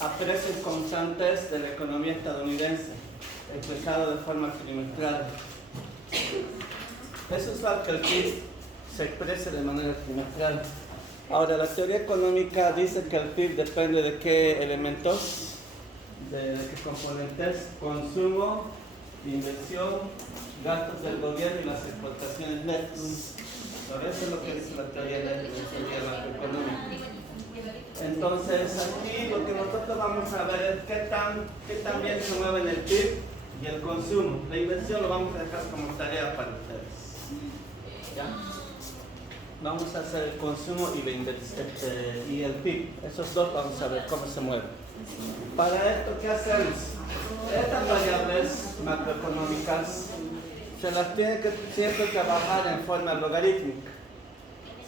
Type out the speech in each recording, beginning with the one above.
a precios constantes de la economía estadounidense, expresado de forma trimestral. Es usual que el PIB se exprese de manera trimestral. Ahora, la teoría económica dice que el PIB depende de qué elementos, de qué componentes: consumo, inversión, gastos del gobierno y las exportaciones netas. Eso es lo que dice la teoría macroeconómica. Entonces, aquí lo que nosotros vamos a ver es qué tan bien se mueven el PIB y el consumo. La inversión lo vamos a dejar como tarea para ustedes. ¿Ya? Vamos a hacer el consumo y el PIB. Esos dos vamos a ver cómo se mueven. Para esto, ¿qué hacemos? Estas variables macroeconómicas se las tiene que siempre trabajar en forma logarítmica.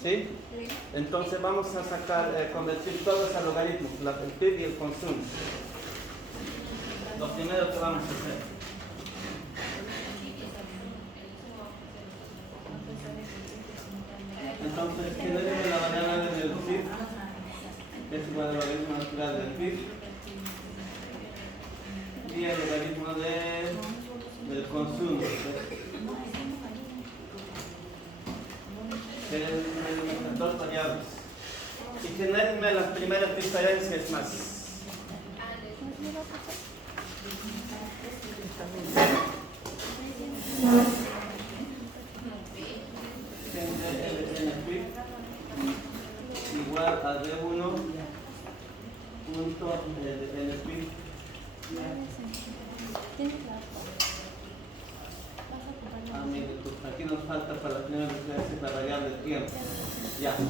¿Sí? Entonces vamos a convertir todos a logaritmos, el PIB y el consumo. Lo primero que vamos a hacer. Entonces, ¿qué debe la variable del PIB? Es igual al logaritmo natural del PIB y el logaritmo del consumo. Las dos variables. Y genérenme las primeras diferencias más. Igual a D1 punto NP. Aquí nos falta para la primera diferencia la variable tiempo. Ya. Si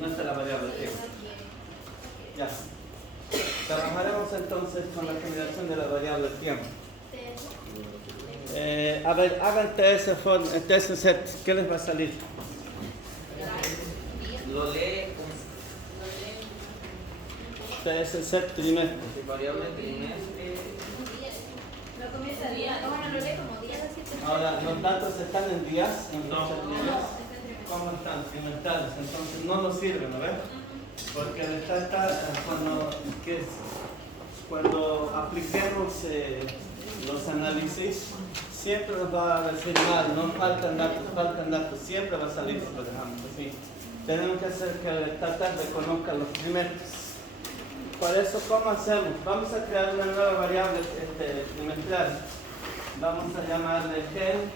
no está la variable tiempo. Ya. Trabajaremos entonces con la generación de la variable tiempo. A ver, hagan TS set. ¿Qué les va a salir? Lo lee TS set trimestre. variable trimestre. No comienza día, no, lo lee como días así. Ahora, los datos están en días, entonces, ¿cómo están? Trimestrales, entonces no nos sirven, ¿no ves? Porque cuando apliquemos los análisis, siempre nos va a decir mal, no faltan datos, siempre va a salir si lo dejamos así. Tenemos que hacer que el data reconozca los trimestres. Por eso, ¿cómo hacemos? Vamos a crear una nueva variable trimestral. Vamos a llamarle gen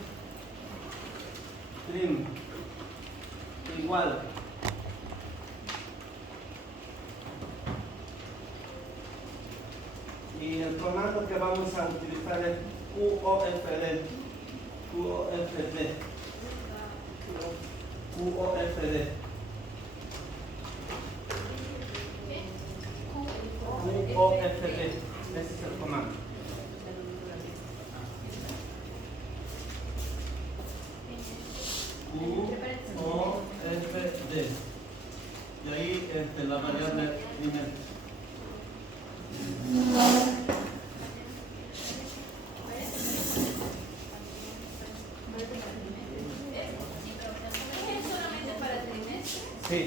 trim igual y el comando que vamos a utilizar es QOFD. Ese es el comando. QOFD. Y ahí la variable trimestre. Sí.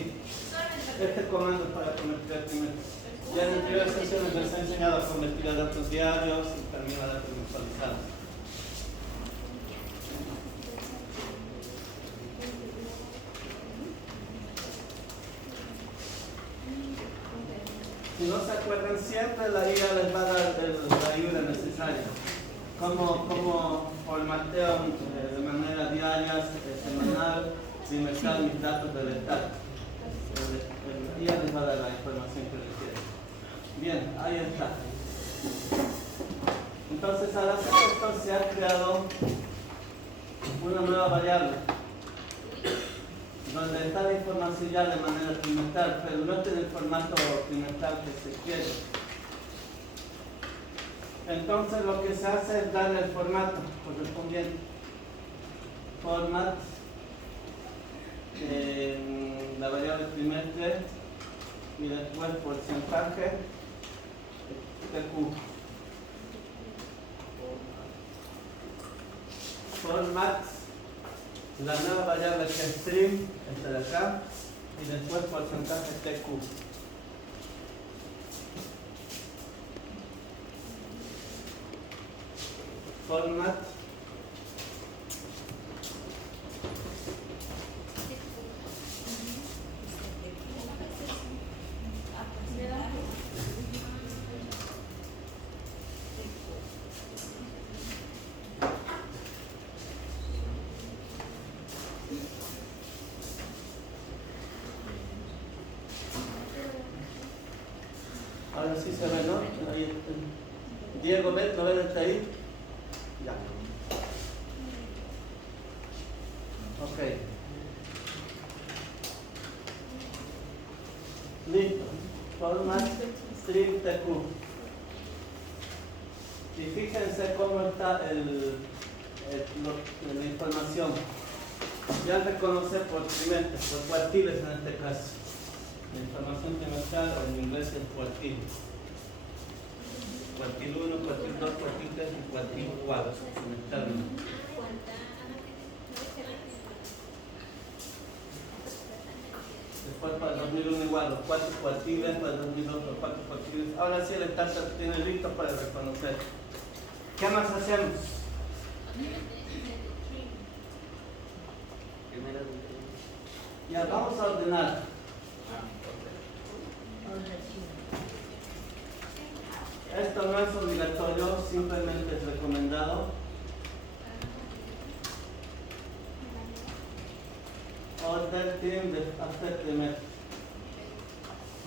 Este comando es para convertir a trimestre. Ya en anteriores sesiones les he enseñado a convertir a datos diarios y también a datos mensualizados. Si no se acuerdan, siempre la IA les va a dar la ayuda necesaria. Cómo formateo de manera diaria, semanal, trimestral mis datos del estado. La IA les va a dar la información que requieren. Bien, ahí está. Entonces, al hacer esto se ha creado una nueva variable donde está la información ya de manera trimestral, pero no es en el formato trimestral que se quiere. Entonces lo que se hace es darle el formato correspondiente. Format, la variable trimestre y después porcentaje TQ. Format, la nueva variable que es stream, esta de acá, y después porcentaje TQ. format ahora sí se ve, ¿no? Ahí está. Diego, ¿ves? ¿Lo ves desde ahí? Ya. Ok. Listo. Format string TQ. Y fíjense cómo está la información. Ya reconoce por trimestres, por cuartiles en este caso. La información trimestral en inglés es cuartil. Cuartil 1, cuartil 2, cuartil 3 y cuartil 4 semestralmente. Después para el 2001 igual, los 4 cuartiles, para el 2002 los 4 cuartiles. Ahora sí el starter tiene listo para reconocer. ¿Qué más hacemos? Ya vamos a ordenar. Esto no es obligatorio, simplemente es recomendado. Order team de after trimestre.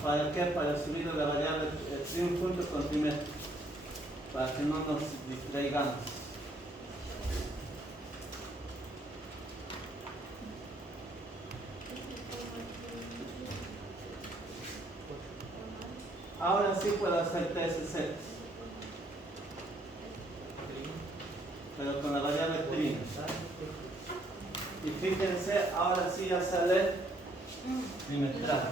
¿Para qué? Para subir la variable trim junto con trimestre. Para que no nos distraigamos. Ahora sí puedo hacer TSC, pero con la variable trim. Y fíjense, ahora sí ya sale trimestral.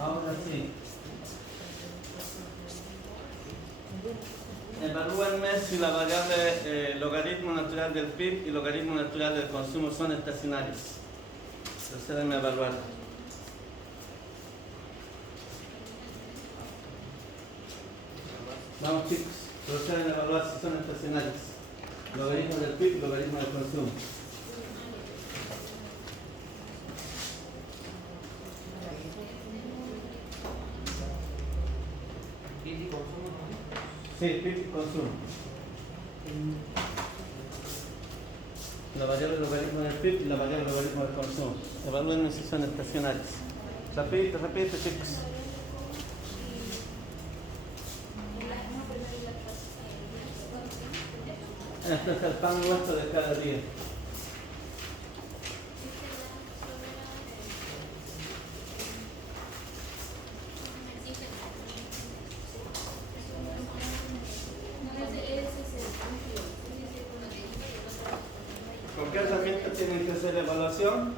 Ahora sí. Evalúenme si la variable logaritmo natural del PIB y logaritmo natural del consumo son estacionarios. Procédenme a evaluar. Vamos chicos, proceden a evaluar si son estacionarios. Logaritmo del PIB y logaritmo del consumo. Sí, PIB y consumo. La variable logaritmo del PIB y la variable logaritmo del consumo. Evalúen si son estacionarios. Repite, repite chicos. Este es el pan nuestro de cada día. ¿Con qué herramienta tienen que hacer la evaluación?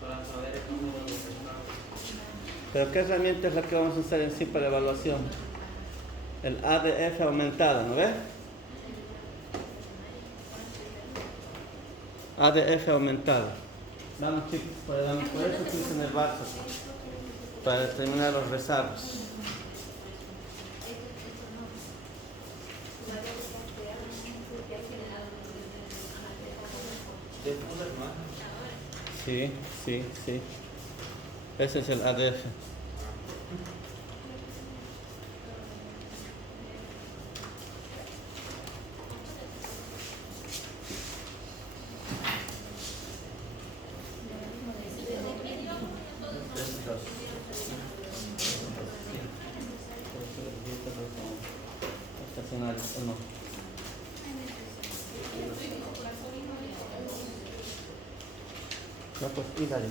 Para saber el número de personas. ¿Pero qué herramienta es la que vamos a usar en sí para la evaluación? El ADF aumentado, ¿no ves? ADF aumentado. Vamos chicos, por eso utilizan el vaso para determinar los rezagos. Sí, sí, sí. Ese es el ADF. Estacionarios, ¿o no? No, pues, y dale.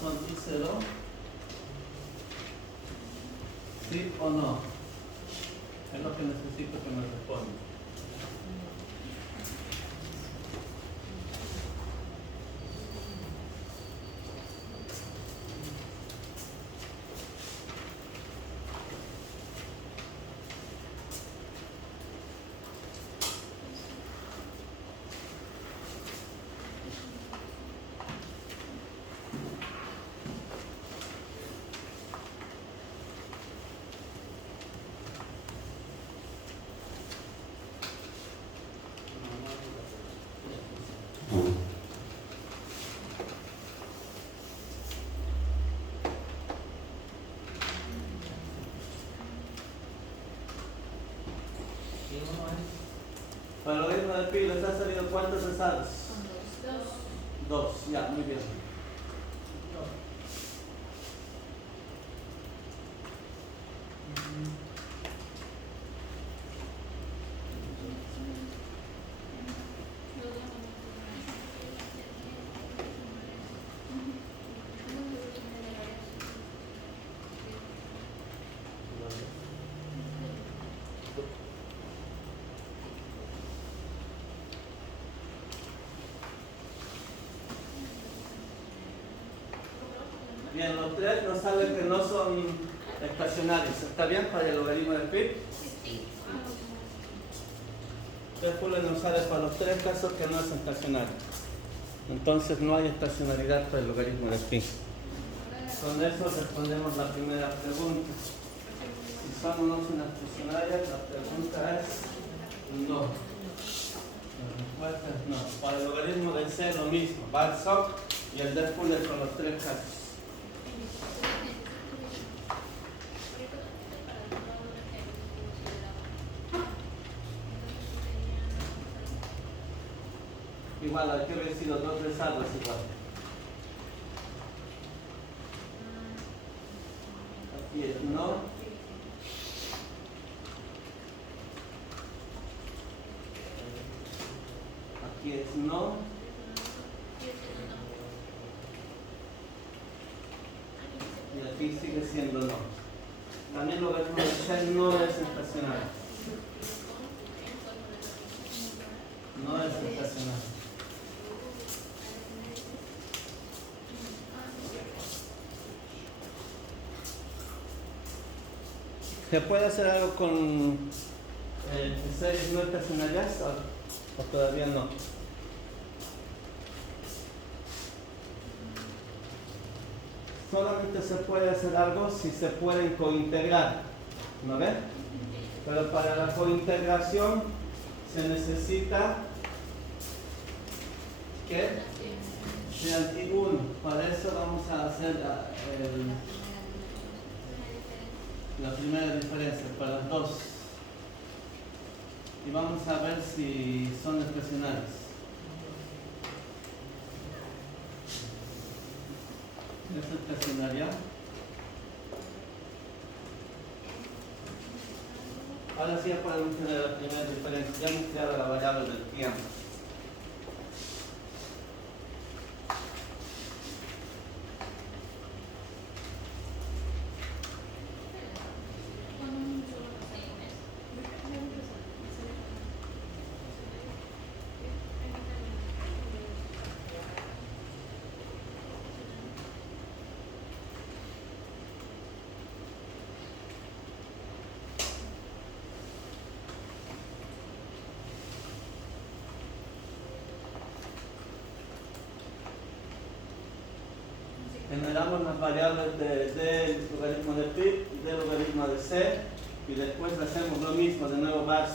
son I0? ¿Sí o no? Es lo que necesito que me responda. Para el logaritmo de pi les ha salido ¿cuántos estados? Dos, ya, muy bien. Bien, los tres nos salen que no son estacionarios. ¿Está bien para el logaritmo de pi? Después nos sale para los tres casos que no es estacionario. Entonces no hay estacionalidad para el logaritmo de pi. Con eso respondemos la primera pregunta. Si son o no son estacionarias, la pregunta es no. La respuesta es no. Para el logaritmo de c lo mismo. Va el SOC y el D Fuller con los tres casos. Igual, hay que haber sido dos resalvas igual. Aquí es no. Aquí es no. Y aquí sigue siendo no. También lo logaritmo de c no es estacionario. No es estacionario. ¿Se puede hacer algo con series no estacionarias o todavía no? Solamente se puede hacer algo si se pueden cointegrar, ¿no ves? Pero para la cointegración se necesita que sean I1. Para eso vamos a hacer la primera diferencia para las dos. Y vamos a ver si son estacionarios. ¿Es estacionaria? Ahora sí ya podemos tener la primera diferencia. Ya hemos creado la variable del tiempo. Generamos las variables del logaritmo de pi y del logaritmo de c y después hacemos lo mismo de nuevo base.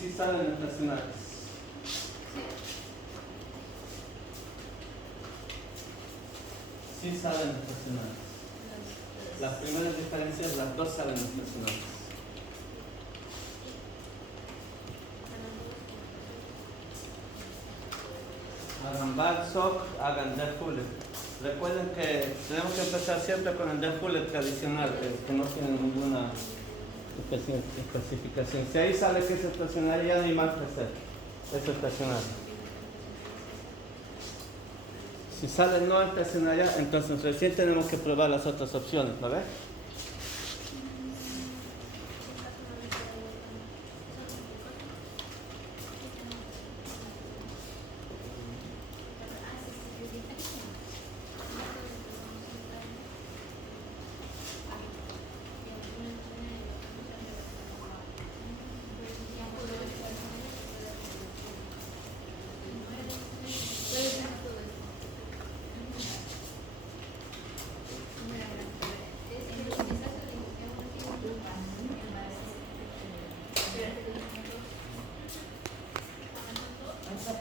sí salen estacionales. Sí salen estacionales. Las primeras diferencias, las dos salen estacionales. Hagan Balsock, hagan Deaf Fuller. Recuerden que tenemos que empezar siempre con el Deaf Fuller tradicional, que no tiene ninguna especificación. Si ahí sale que es estacionario, ya no hay más que hacer. Es estacionario. Si sale no estacionaria, entonces recién tenemos que probar las otras opciones, ¿lo ves?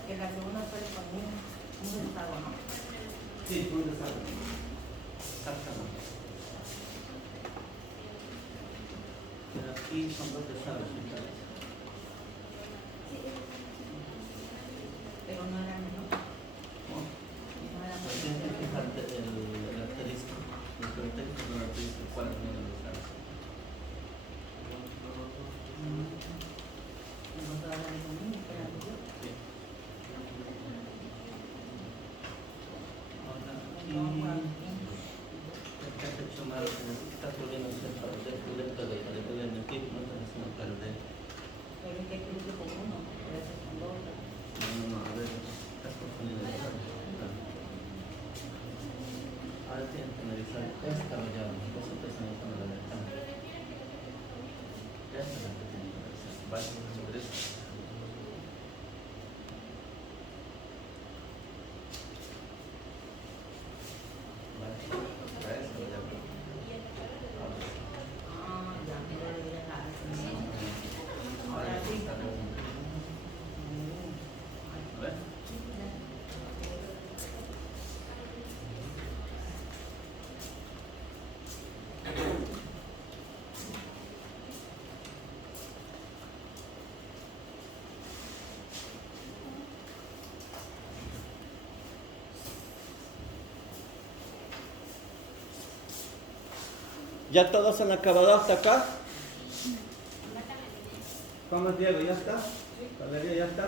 Que la segunda sale con un estado, ¿no? Sí, un desarrollo. Exactamente. Pero aquí son dos desarrollos. Pero no eran, ¿no? No eran Pues tienes que fijarte el asterisco. El contexto del asterisco, cuál es el desarrollo. no trabajan con niños, pero yo. Sí. No, Juan, niños. Estás hecho mal, estás volviendo a ser para el proyecto de mentir, no estás haciendo perder. Pero es que cruce con uno, a veces con dos. No, a ver, estás confundiendo el desarrollo. Ahora tienes que analizar esta rayada, vos estás analizando la de acá. Esta es la que tienes que analizar. Vas a sobre eso. Ah, ya, me lo voy a dejar. Ahora sí. A ver. ¿Ya todos han acabado hasta acá? ¿Cómo es Diego? ¿Ya está? ¿Valeria ya está?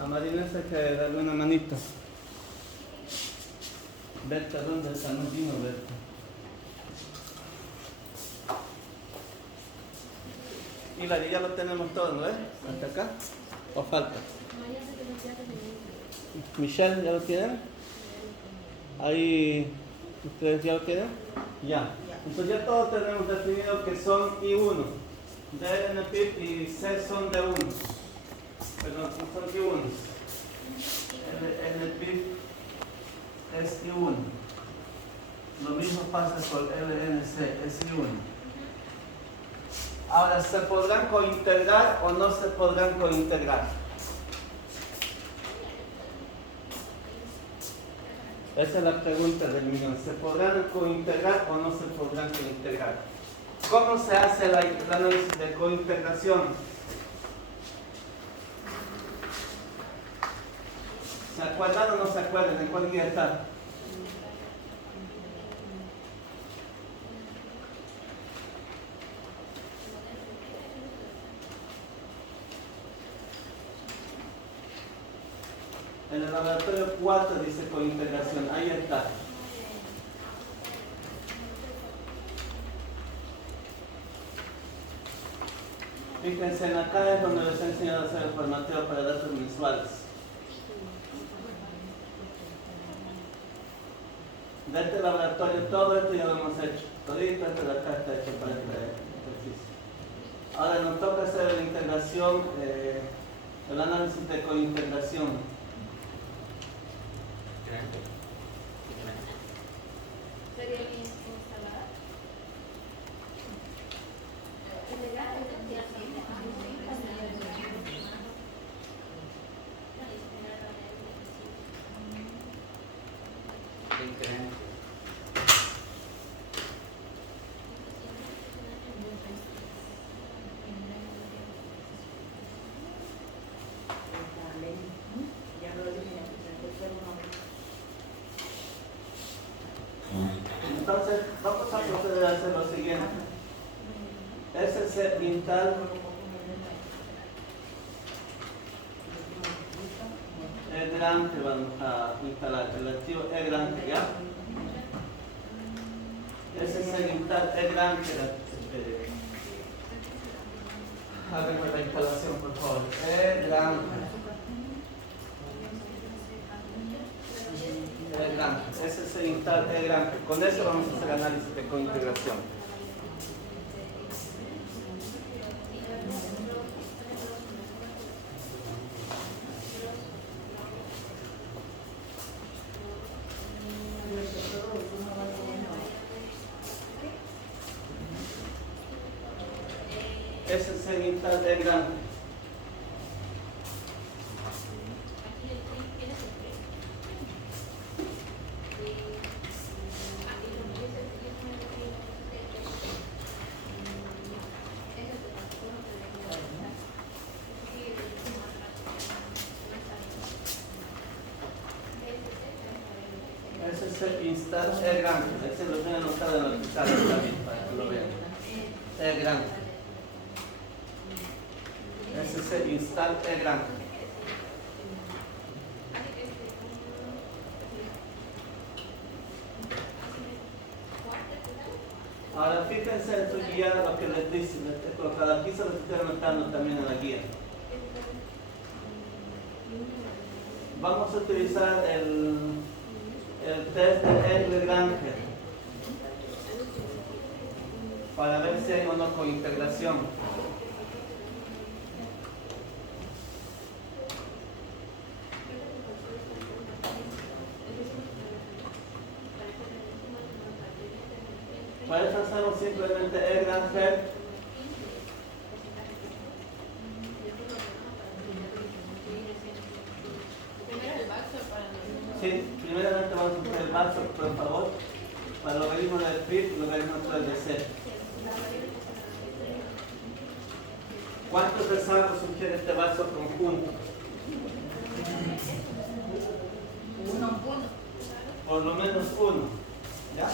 A Marina hay que darle una manita. Berta, ¿dónde está? No vino Berta. Hilary, ya lo tenemos todo, ¿no? ¿Hasta acá? ¿O falta? Michelle, ¿ya lo tienen? Ahí, ¿ustedes ya lo tienen? Ya. Entonces ya todos tenemos definido que son I1. D, N, PIP y C son D1. Perdón, son I1. L, PIP es I1. Lo mismo pasa con LNC, es I1. Ahora, ¿se podrán cointegrar o no se podrán cointegrar? Esa es la pregunta del millón. ¿Se podrán cointegrar o no se podrán cointegrar? ¿Cómo se hace el análisis de cointegración? ¿Se acuerdan o no se acuerdan? ¿En cuál guía está? En el laboratorio 4 dice cointegración, ahí está. Fíjense, en acá es donde les he enseñado a hacer el formateo para datos mensuales. De este laboratorio, todo esto ya lo hemos hecho. Todito esto de acá está hecho para este ejercicio. Ahora nos toca hacer la integración, el análisis de cointegración. ¿Sería mi ensalada? ¿Es legal? Diferencia. Ya lo dije, Entonces, vamos a proceder a hacer lo siguiente. Ese set intal es grande que vamos a instalar. El archivo es grande, ¿ya? Ese set intal es grande. Háganme la instalación, por favor. Es grande. Es grande. Ese set intal es grande. Con eso vamos a hacer análisis de cointegración. Ese segmental es grande. Ese segmental es grande. Ese lo tengo anotado en el hospital también para que lo vean. Es grande. Ese install es grande. Ahora fíjense en su guía lo que les dice, les he colocado aquí, se lo estoy anotando también en la guía. Vamos a utilizar el test de Lagrange para ver si hay o no cointegración. Para eso hacemos simplemente Lagrange. Sí, primeramente vamos a hacer el vaso, por favor, para el logaritmo del pi y el logaritmo natural de c. ¿Cuántos resagos sugiere este vaso conjunto? Uno. Por lo menos uno. ¿Ya?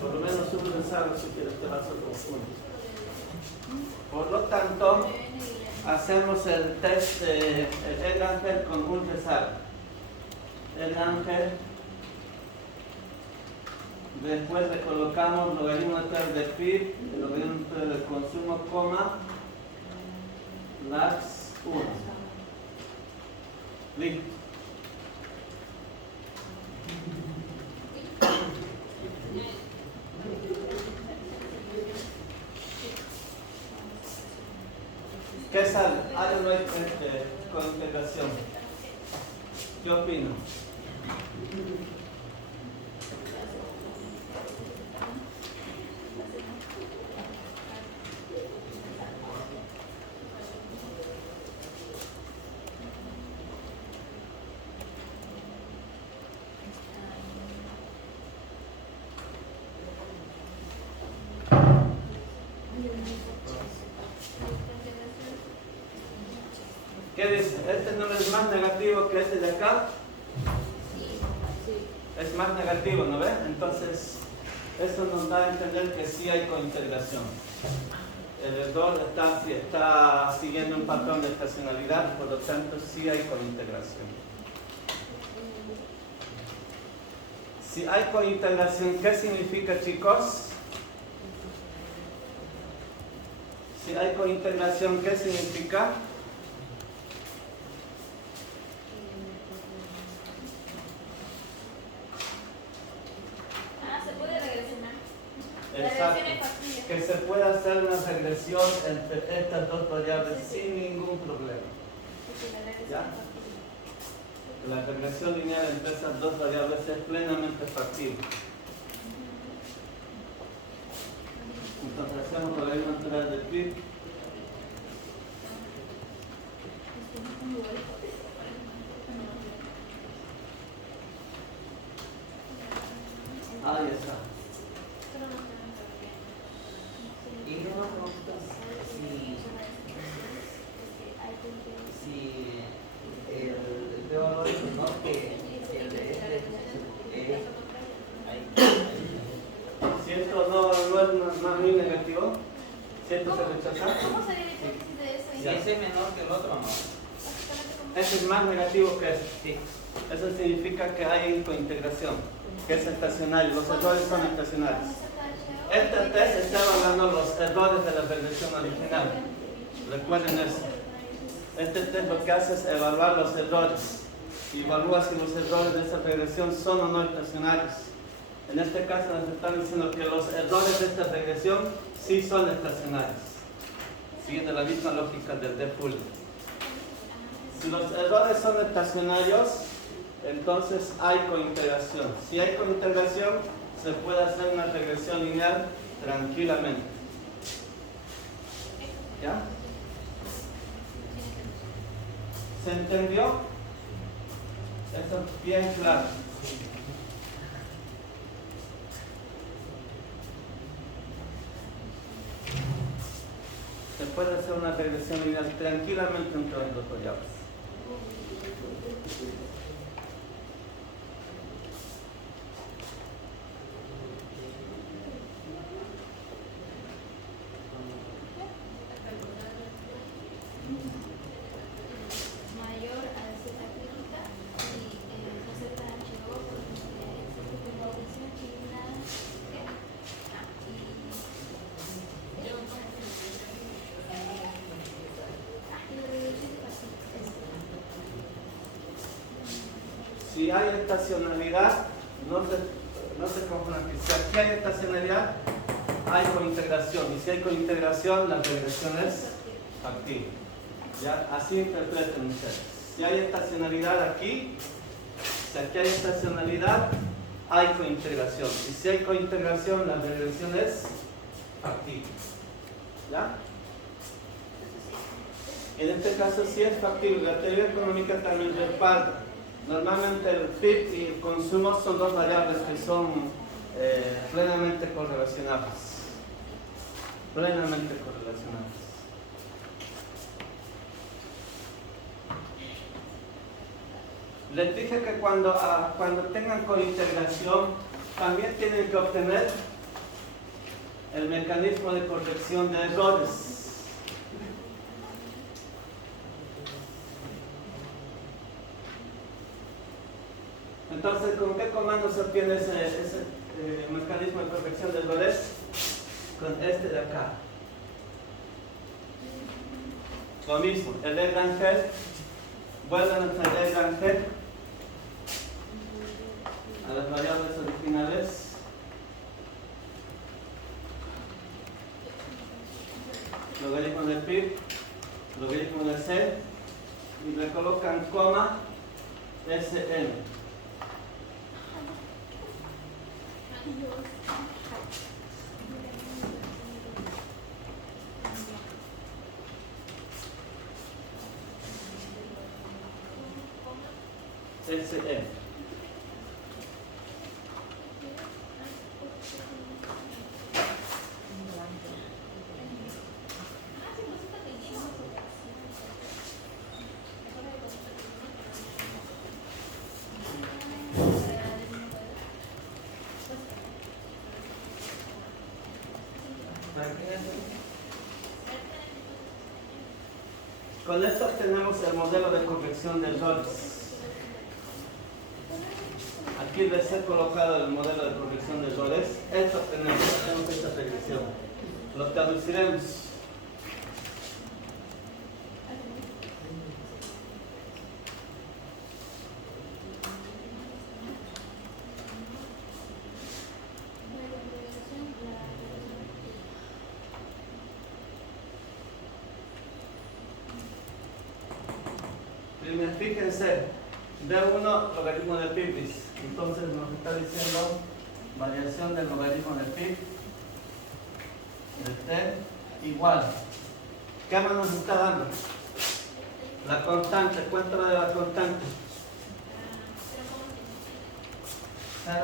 Por lo menos un rezago sugiere este vaso conjunto. Por lo tanto, hacemos el test de Lagrange con un rezago. Lagrange. Después le colocamos logaritmo natural de pi, el logaritmo natural del consumo, coma, lax 1. Listo. ¿Qué sale? ¿Hay o no hay cointegración? ¿Qué opino? ¿Qué dice? ¿Este número es más negativo que este de acá? Es más negativo, ¿no ven? Entonces, esto nos da a entender que sí hay cointegración. El error está siguiendo un patrón de estacionalidad, por lo tanto, sí hay cointegración. Si hay cointegración, ¿qué significa, chicos? Si hay cointegración, ¿qué significa? Exacto. Que se pueda hacer una regresión entre estas dos variables sin ningún problema. ¿Ya? La regresión lineal entre esas dos variables es plenamente factible. Entonces hacemos logaritmo natural de pi. Ahí está. Y no me preguntas si el de valor es menor que el de este. Si esto no es más bien negativo, si esto se rechaza, ¿Cómo sería el hipótesis de eso? Si ese es menor que el otro, no. ese es más negativo que este. Sí. Eso significa que hay cointegración, que es estacionario, los errores son estacionarios. Este test está evaluando los errores de la regresión original. Recuerden eso. Este test lo que hace es evaluar los errores. Y evalúa si los errores de esta regresión son o no estacionarios. En este caso nos están diciendo que los errores de esta regresión sí son estacionarios, siguiendo la misma lógica del default. Si los errores son estacionarios, entonces hay cointegración. Si hay cointegración, se puede hacer una regresión lineal tranquilamente. ¿Ya? ¿Se entendió? Eso es bien claro. Se puede hacer una regresión lineal tranquilamente entre los dos variables. Mayor a Z crítica y Z H2 Si hay estacionalidad, no se confundan que si aquí hay estacionalidad, hay cointegración. Y si hay cointegración, la regresión es factible. ¿Ya? Así interpreten ustedes. Si hay estacionalidad aquí, si aquí hay estacionalidad, hay cointegración. Y si hay cointegración, la regresión es factible. ¿Ya? En este caso sí es factible. La teoría económica también respalda. Normalmente el PIB y el consumo son dos variables que son plenamente correlacionables. Plenamente correlacionables. Les dije que cuando tengan cointegración también tienen que obtener el mecanismo de corrección de errores. Entonces, ¿con qué comando se obtiene ese mecanismo de corrección de errores? Con este de acá. Lo mismo, el Lagrange, vuelven a traer Lagrange a las variables originales. Logaritmo de PIB, logaritmo de C, y le colocan coma Sn. SN. Con esto tenemos el modelo de corrección de errores. Aquí les he colocado el modelo de corrección de errores. Esto tenemos esta regresión. Lo traduciremos. Fíjense, D1 logaritmo de PIB, entonces nos está diciendo variación del logaritmo de PIB de T igual. ¿Qué más nos está dando? La constante, cuéntame de la constante. 0,1239.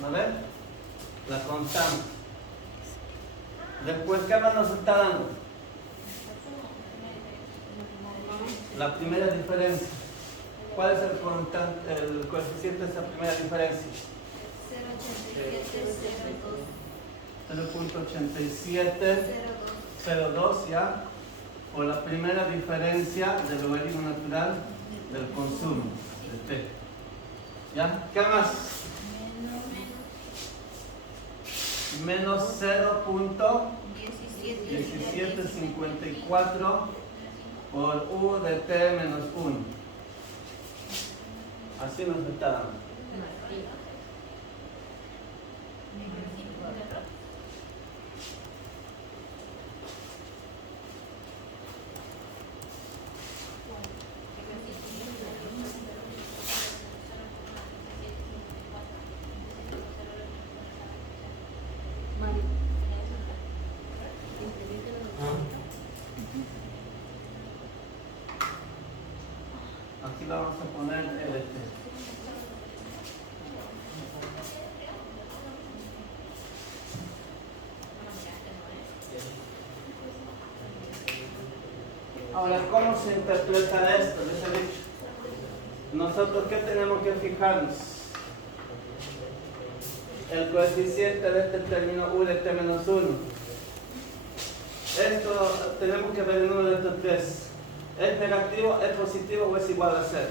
¿No ven? La contamos. Después, ¿qué más nos está dando? La primera diferencia. ¿Cuál es el coeficiente de esa primera diferencia? 0.8702, ¿ya? Por la primera diferencia del logaritmo natural del consumo de T. ¿Ya? ¿Qué más? Menos 0.1754 por U de T menos 1. Así nos está dando. Aquí le vamos a poner LT. Ahora, ¿cómo se interpreta esto? Les he dicho. Nosotros, ¿qué tenemos que fijarnos? El coeficiente de este término U de T menos 1. Esto tenemos que ver en uno de estos tres. ¿Es negativo, es positivo o es igual a 0?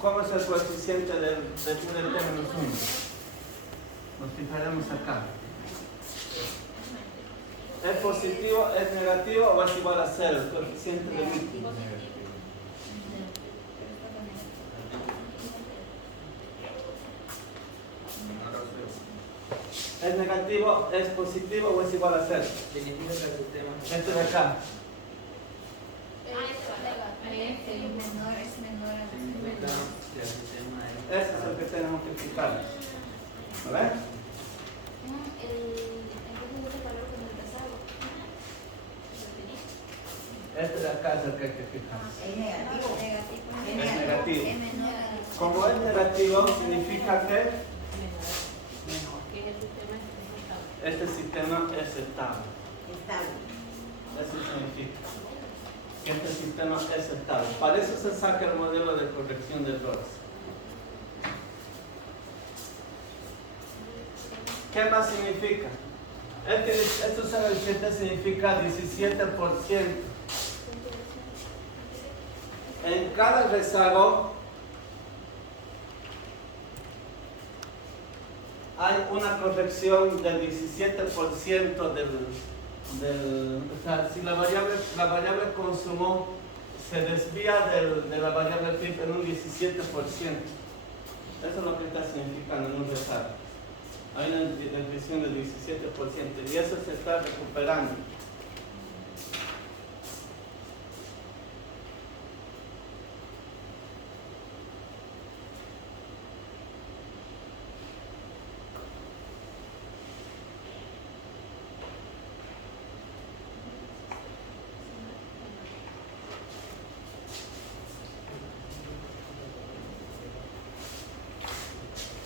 ¿Cómo es el coeficiente del U de T menos 1? Nos fijaremos acá. ¿Es positivo, es negativo o es igual a 0? El coeficiente de U. ¿Es negativo, es positivo o es igual a 0? Significa que el sistema Este de acá. Ese es el que tenemos que fijar. ¿Lo ven? Este de acá es el que hay que fijar. Es negativo. Es negativo. Como es negativo, significa que este sistema es estable. Eso significa que este sistema es estable. Para eso se saca el modelo de corrección de errores. ¿Qué más significa? Esto 0,7 significa 17%. En cada rezago hay una corrección del 17% o sea, si la variable consumo se desvía de la variable PIB en un 17%. Eso es lo que está significando en un rezago. Hay una desviación del 17% y eso se está recuperando.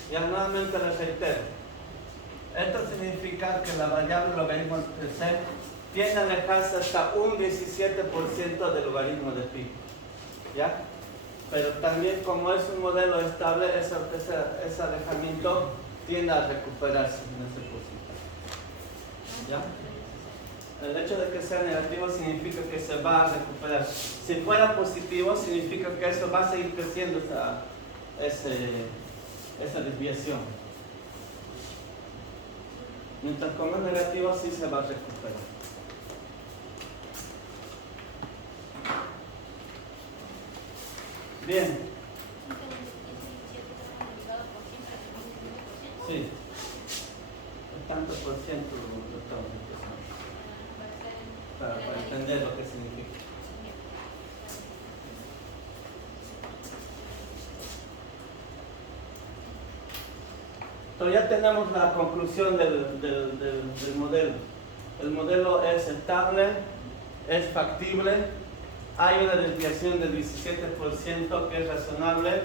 Ya nuevamente les reitero. Esto significa que la variable logaritmo de C tiende a alejarse hasta un 17% del logaritmo de pi. ¿Ya? Pero también como es un modelo estable, ese alejamiento tiende a recuperarse en ese porcentaje. ¿Ya? El hecho de que sea negativo significa que se va a recuperar. Si fuera positivo, significa que eso va a seguir creciendo esa desviación. Mientras como es negativo, sí se va a recuperar. Bien. Sí. El tanto por ciento lo estamos empezando. Para entender lo que significa. Entonces ya tenemos la conclusión del modelo. El modelo es estable, es factible, hay una desviación del 17% que es razonable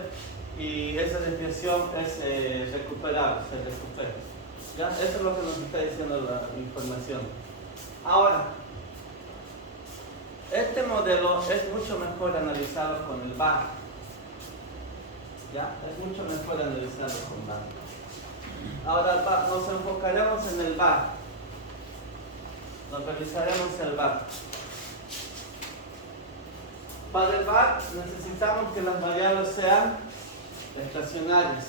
y esa desviación es recuperable, se recupera. ¿Ya? Eso es lo que nos está diciendo la información. Ahora, este modelo es mucho mejor analizarlo con el VAR. ¿Ya? Es mucho mejor analizarlo con VAR. Ahora nos enfocaremos en el VAR. Nos revisaremos el VAR. Para el VAR necesitamos que las variables sean estacionarias.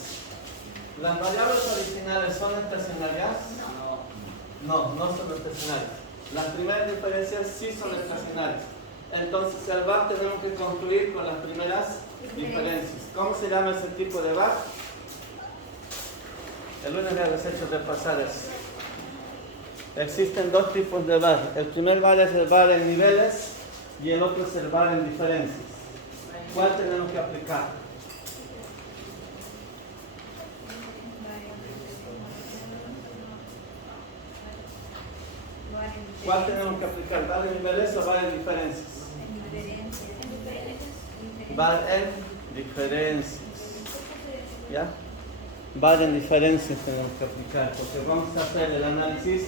¿Las variables originales son estacionarias? No son estacionarias. Las primeras diferencias sí son estacionarias. Entonces el VAR tenemos que concluir con las primeras diferencias. ¿Cómo se llama ese tipo de VAR? El lunes ya les he hecho repasar eso. Existen dos tipos de VAR. El primer VAR es el VAR en niveles y el otro es el VAR en diferencias. ¿Cuál tenemos que aplicar? ¿Cuál tenemos que aplicar? ¿VAR en niveles o VAR en diferencias? VAR en diferencias. ¿Ya? VAR en diferencias tenemos que aplicar, porque vamos a hacer el análisis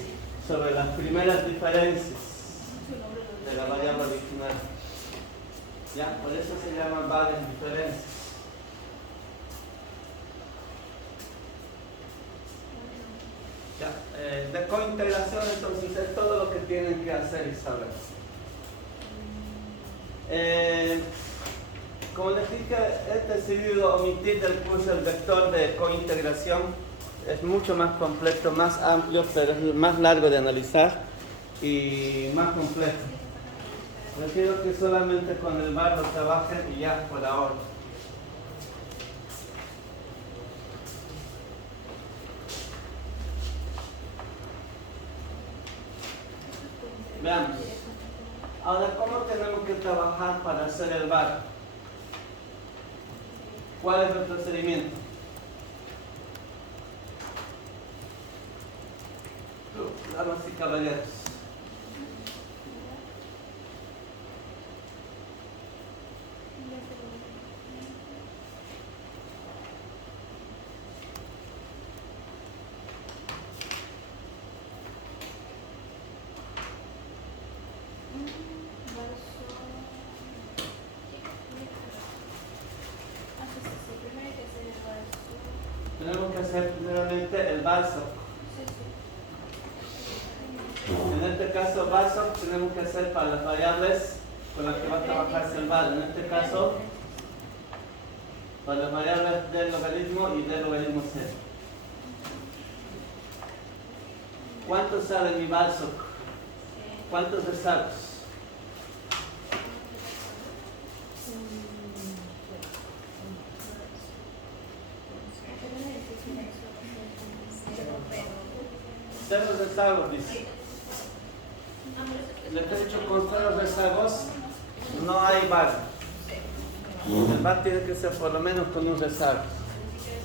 sobre las primeras diferencias de la variable original. ¿Ya? Por eso se llama VAR en diferencias. Ya, de cointegración entonces es todo lo que tienen que hacer y saber. Como les dije, he decidido omitir del curso el vector de cointegración. Es mucho más completo, más amplio, pero es más largo de analizar y más complejo. Prefiero que solamente con el VAR lo trabajen y ya por ahora. Veamos. Ahora, ¿cómo tenemos que trabajar para hacer el VAR? ¿Cuál es el procedimiento? Damas y caballeros. Tenemos que hacer primeramente el balso. En este caso, balso tenemos que hacer para las variables con las que va a trabajarse el VAR. En este caso, para las variables del logaritmo y del logaritmo cero. ¿Cuánto sale mi balso? ¿Cuántos rezagos? Cero rezagos, dice. Les he dicho con cero rezagos no hay VAR. El VAR tiene que ser por lo menos con un rezago.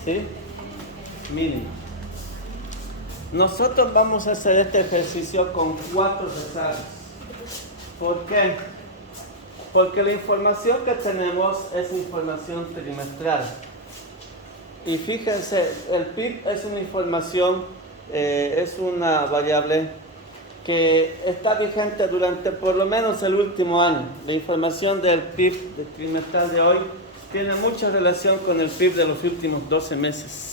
¿Sí? Mínimo. Nosotros vamos a hacer este ejercicio con 4 rezagos. ¿Por qué? Porque la información que tenemos es información trimestral. Y fíjense, el PIB es una información, es una variable que está vigente durante por lo menos el último año. La información del PIB del trimestral de hoy tiene mucha relación con el PIB de los últimos 12 meses.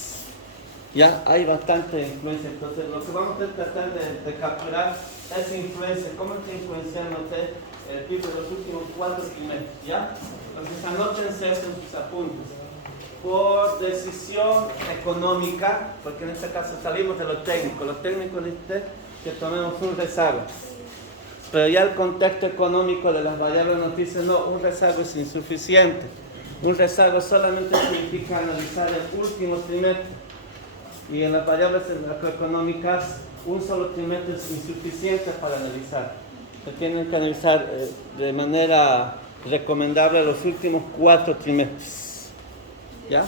Ya hay bastante influencia. Entonces, lo que vamos a tratar de capturar es influencia. ¿Cómo está influenciando el PIB de los últimos 4 trimestres? ¿Ya? Entonces, anótense eso en sus apuntes. Por decisión económica, porque en este caso salimos de lo técnico. Lo técnico dice que tomemos un rezago. Pero ya el contexto económico de las variables nos dice no, un rezago es insuficiente. Un rezago solamente significa analizar el último trimestre. Y en las variables macroeconómicas, un solo trimestre es insuficiente para analizar. Se tienen que analizar de manera recomendable los últimos 4 trimestres. ¿Ya?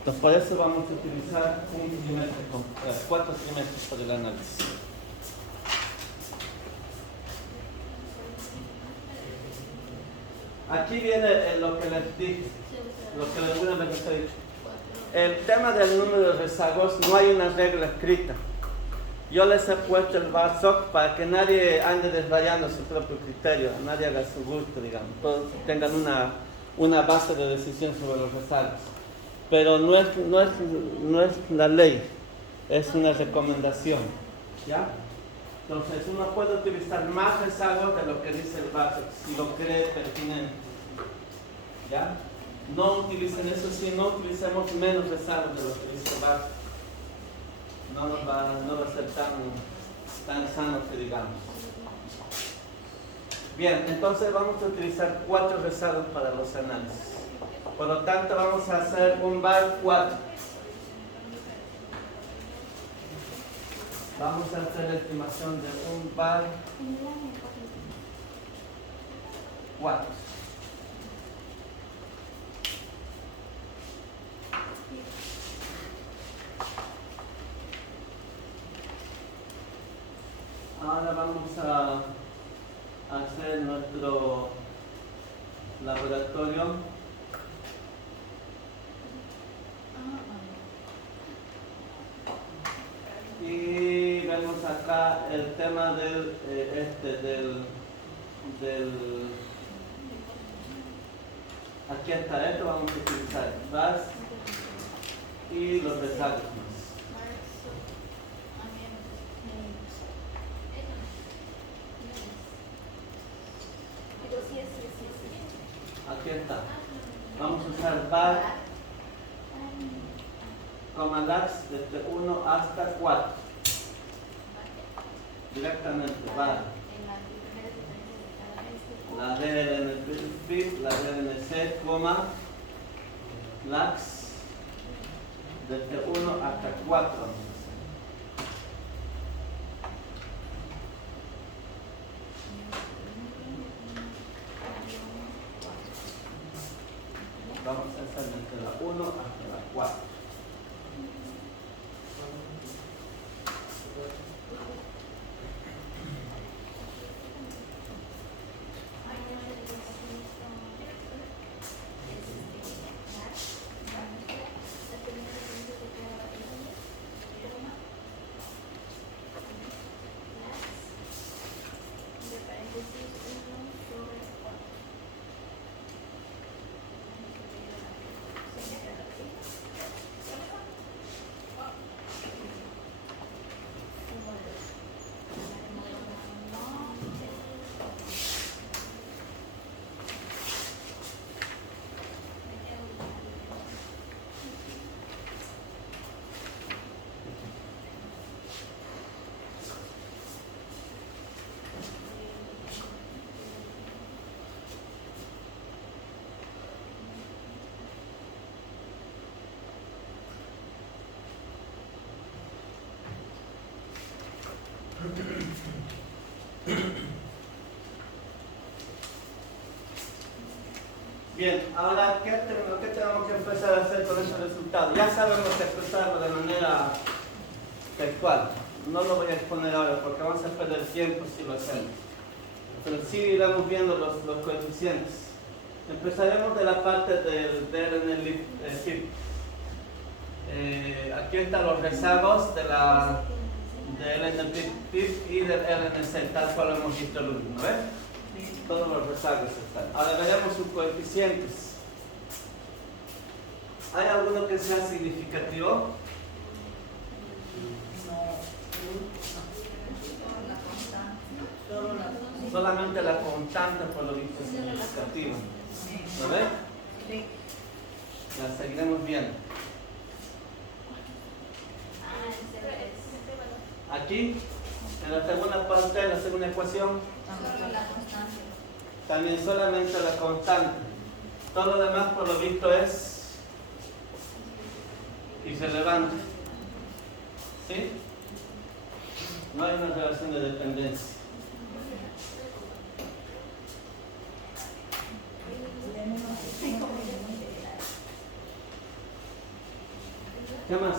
Entonces, por eso vamos a utilizar un trimestre, 4 trimestres para el análisis. Aquí viene lo que les dije, lo que alguna vez les he dicho. El tema del número de rezagos no hay una regla escrita. Yo les he puesto el VARSOC para que nadie ande desvariando su propio criterio, nadie haga su gusto, digamos, todos tengan una base de decisión sobre los rezagos. Pero no es la ley, es una recomendación, ¿ya? Entonces uno puede utilizar más rezagos de lo que dice el VARSOC, si lo cree pertinente, ¿ya? No utilicen eso, si no utilicemos menos rezagos de lo que dice el VARSOC. No va a ser tan sano que digamos. Bien, entonces vamos a utilizar 4 rezagos para los análisis. Por lo tanto, vamos a hacer un VAR 4. Vamos a hacer la estimación de un VAR 4. Ahora vamos a hacer nuestro laboratorio. Y vemos acá el tema del aquí está esto, vamos a utilizar VARS y los rezagos más. Aquí está. Vamos a usar VAR, LAX desde 1 hasta 4. Directamente VAR. La DLNP, la DLNC, LAX desde 1 hasta 4. Vamos a hacer desde la 1 hasta la 4. Bien, ahora, ¿qué tenemos que empezar a hacer con ese resultado? Ya sabemos expresarlo de manera textual. No lo voy a exponer ahora porque vamos a perder tiempo si lo hacemos. Pero sí iremos viendo los coeficientes. Empezaremos de la parte del DLNP. Aquí están los rezagos del LNP y del LNC, tal cual lo hemos visto el último, ¿ves? Todos los rezagos están. Ahora veremos sus coeficientes. ¿Hay alguno que sea significativo? Solamente la constante por lo visto es significativa. ¿Lo ves? La seguiremos viendo. Aquí, en la segunda parte, la segunda ecuación, también solamente la constante. Todo lo demás por lo visto es irrelevante. ¿Sí? No hay una relación de dependencia. ¿Qué más?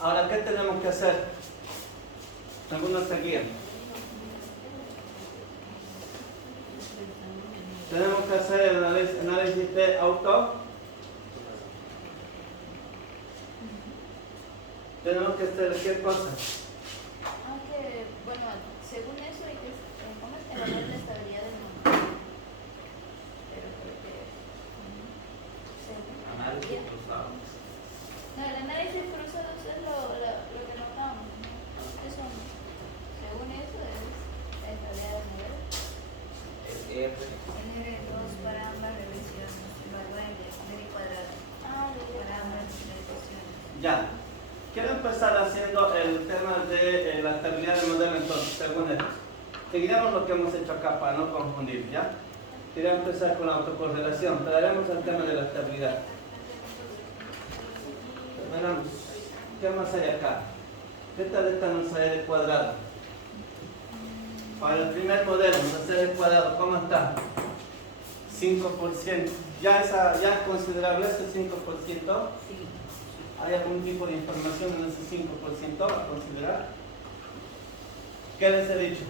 Ahora, ¿qué tenemos que hacer? Algunos seguían. Tenemos que hacer el análisis de auto. Tenemos que hacer qué cosa. Aunque, bueno, según eso hay que evaluar la estabilidad del monto. Pero creo que Análisis cruzado. no, el análisis cruzado es lo que notamos, ¿no? Eso, según eso, es la estabilidad del modelo. El R. N2 para ambas revisiones, evaluar el cuadrado para ambas revisiones. Ya. Quiero empezar haciendo el tema de la estabilidad del modelo entonces, según esto. Seguiremos lo que hemos hecho acá para no confundir, ¿ya? Quería empezar con la autocorrelación, pero haremos el tema de la estabilidad. Veremos, ¿qué más hay acá? ¿Qué tal esta nuestra R cuadrado? Para el primer modelo, nuestra R cuadrado, ¿cómo está? 5%. ¿Ya es considerable este 5%? Sí. ¿Hay algún tipo de información en ese 5% a considerar? ¿Qué les he dicho?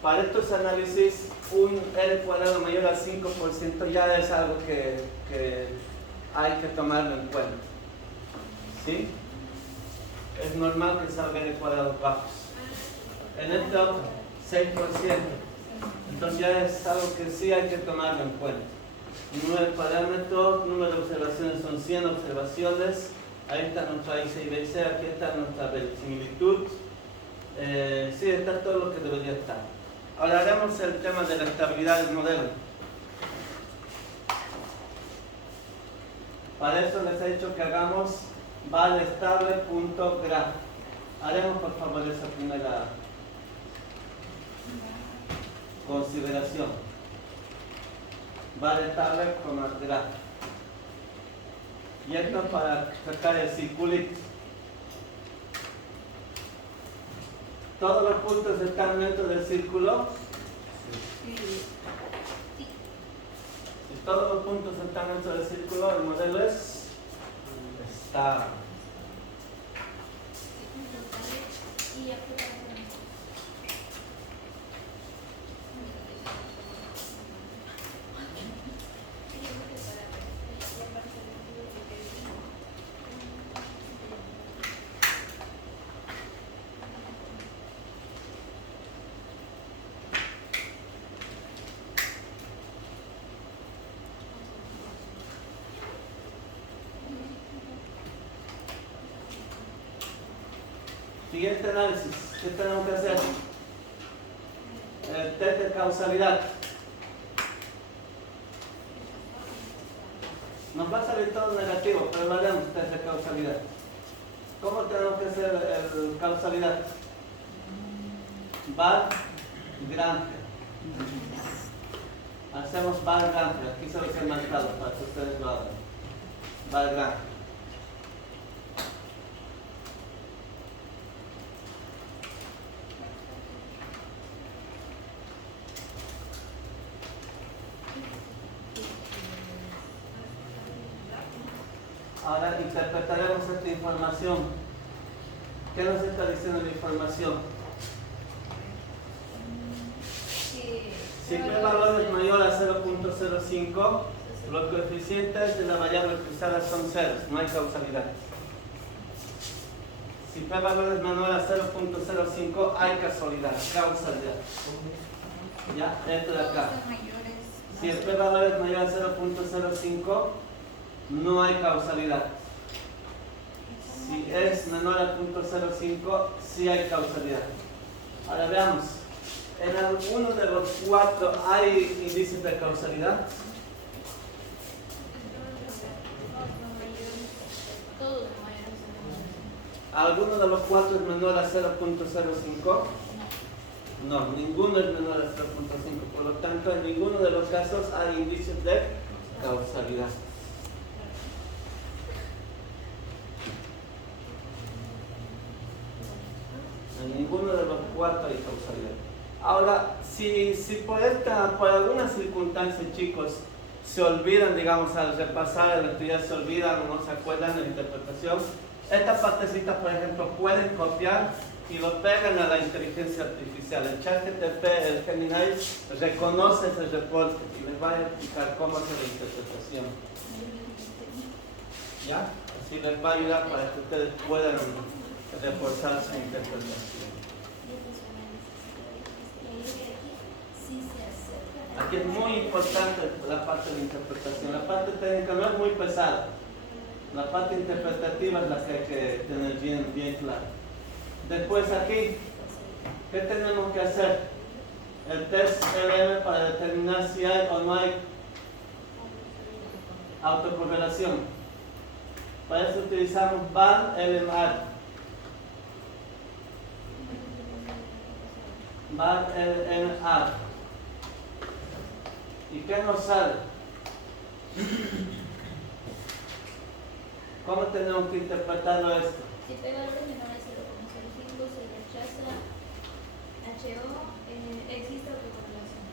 Para estos análisis, un R cuadrado mayor al 5% ya es algo que hay que tomarlo en cuenta. ¿Sí? Es normal que salga R cuadrado bajos. En este otro, 6%. Entonces ya es algo que sí hay que tomarlo en cuenta. Número de parámetros, número de observaciones son 100 observaciones. Ahí está nuestra IC, aquí está nuestra verosimilitud. Sí, está todo lo que debería estar. Ahora haremos el tema de la estabilidad del modelo. Para eso les he dicho que hagamos valestable.graph. Haremos por favor esa primera consideración. Valestable, graph. Y esto para sacar el circulito. ¿Todos los puntos están dentro del círculo? Sí. Si todos los puntos están dentro del círculo, el modelo es estable. Y ya fue. Siguiente análisis. ¿Qué tenemos que hacer? El test de causalidad. Nos va a salir todo negativo, pero lo haremos test de causalidad. ¿Cómo tenemos que hacer el causalidad? Bar Grande. Hacemos Bar Grande. Aquí se los he marcado para que ustedes lo hagan. Bar Grande. Ahora interpretaremos esta información. ¿Qué nos está diciendo la información? Si P valor es mayor a 0.05, los coeficientes de la variable cruzada son ceros, no hay causalidad. Si P valor es menor a 0.05, hay causalidad. ¿Ya? Esto de acá. Si el P valor es mayor a 0.05, no hay causalidad. Si es menor a 0.05, sí hay causalidad. Ahora veamos. ¿En alguno de los cuatro hay índices de causalidad? Todos los mayores. ¿Alguno de los cuatro es menor a 0.05? No, ninguno es menor a 0.5. Por lo tanto, en ninguno de los casos hay indicios de causalidad. En ninguno de los cuatro hay causalidad. Ahora, si por alguna circunstancia, chicos, se olvidan, digamos, al repasar la actividad se olvidan o no se acuerdan de la interpretación. Estas partecitas, por ejemplo, pueden copiar y lo pegan a la inteligencia artificial. El ChatGPT, el Gemini, reconoce ese reporte y les va a explicar cómo hacer la interpretación. ¿Ya? Así les va a ayudar para que ustedes puedan reforzar su interpretación. Aquí es muy importante la parte de la interpretación. La parte técnica no es muy pesada. La parte interpretativa es la que hay que tener bien clara. Después aquí, ¿qué tenemos que hacer? El test LM para determinar si hay o no hay autocorrelación. Para eso utilizamos VAR-LMR. VAR-LMR. ¿Y qué nos sale? ¿Cómo tenemos que interpretarlo esto? Si pega valores menores a 0,05 se rechaza HO, existe autocorrelación.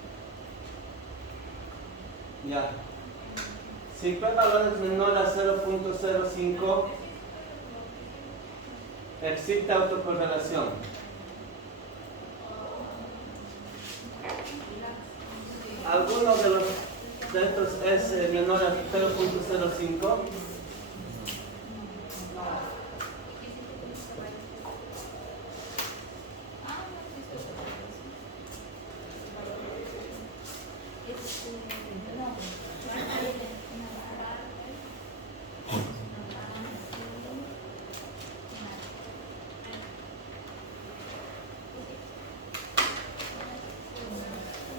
Ya. Si P valores menor a 0.05 existe autocorrelación. Alguno de estos es menor a 0.05.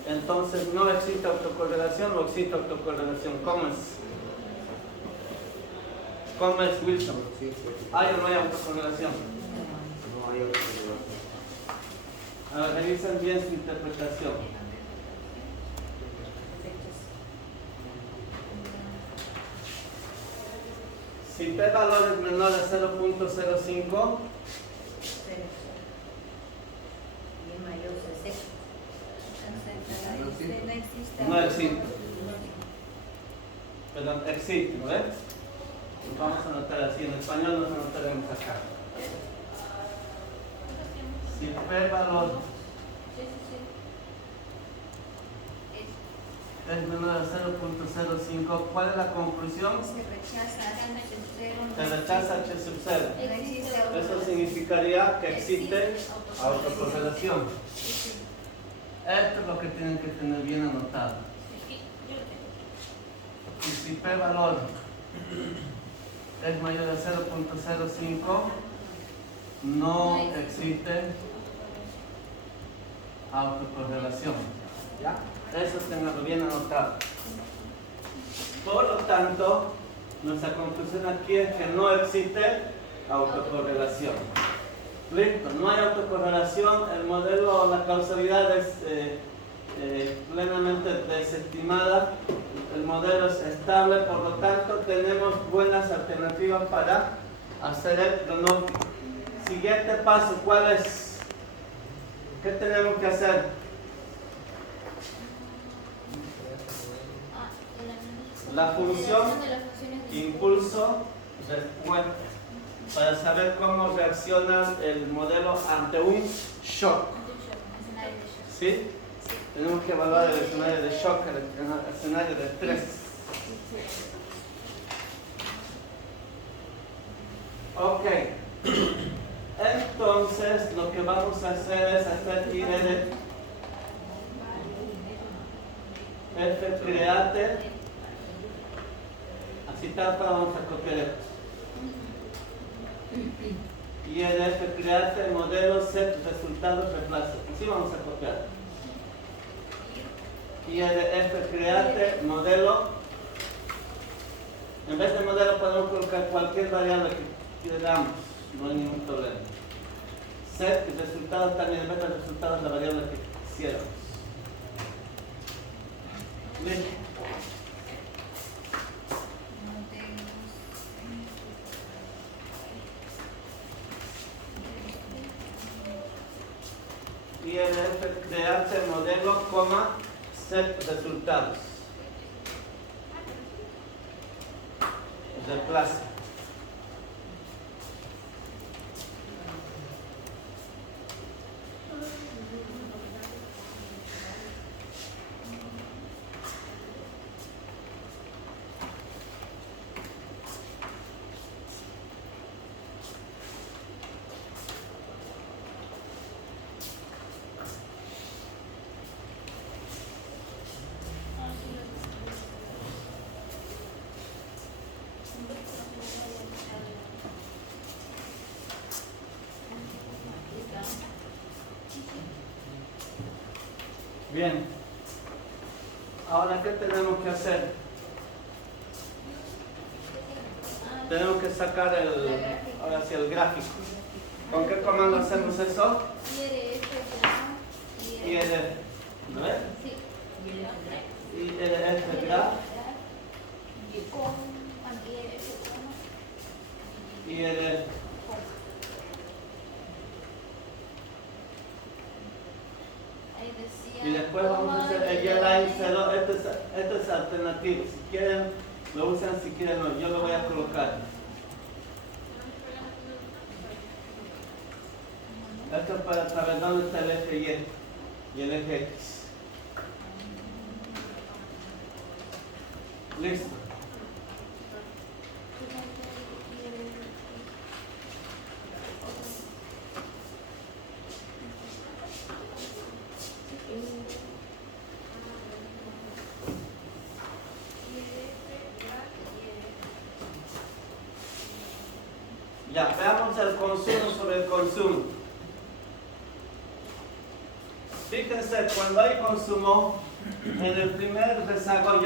Entonces no existe autocorrelación o existe autocorrelación. ¿Cómo es? ¿Cómo es, Wilson? ¿Hay o no hay autocorrelación? No hay otra relación. Ahora revisen bien su interpretación. Si P valor es menor a 0.05 no existe. Perdón, existe, ¿no ves? Vamos a anotar así, en español nos anotaremos acá. Si P valor es menor a 0.05, ¿cuál es la conclusión? Se rechaza H sub 0. Eso significaría que existe autocorrelación. Esto es lo que tienen que tener bien anotado. Y si P valor es mayor a 0.05, no existe autocorrelación. ¿Ya? Eso tenganlo bien anotado. Por lo tanto, nuestra conclusión aquí es que no existe autocorrelación. Listo, no hay autocorrelación, el modelo, la causalidad es plenamente desestimada, el modelo es estable, por lo tanto tenemos buenas alternativas para hacer el pronóstico. Siguiente paso, ¿cuál es? ¿Qué tenemos que hacer? La función impulso respuesta, para saber cómo reacciona el modelo ante un shock. ¿Sí? Tenemos que evaluar el escenario de shock, el escenario de estrés. Ok. Entonces, lo que vamos a hacer es hacer IR F create. Así tal, vamos a copiar esto. IRF create modelo set resultados reemplazo. Así vamos a copiar. IRF create modelo. En vez de modelo podemos colocar cualquier variable que queramos, no hay ningún problema. Set resultados también, en vez de resultados la variable que quisiéramos. Listo. IRF create modelo, set resultados. de plazo. Bien, ahora ¿qué tenemos que hacer? Tenemos que sacar el gráfico. ¿Con qué comando hacemos eso? IRF, ¿no es? IRF graph. IRF. Y después vamos a hacer el line 0, esto es alternativo, si quieren lo usan, si quieren no, yo lo voy a colocar. Esto es para saber dónde está el eje Y el eje X. Listo. Ya, veamos el consumo sobre el consumo. Fíjense, cuando hay consumo, en el primer rezago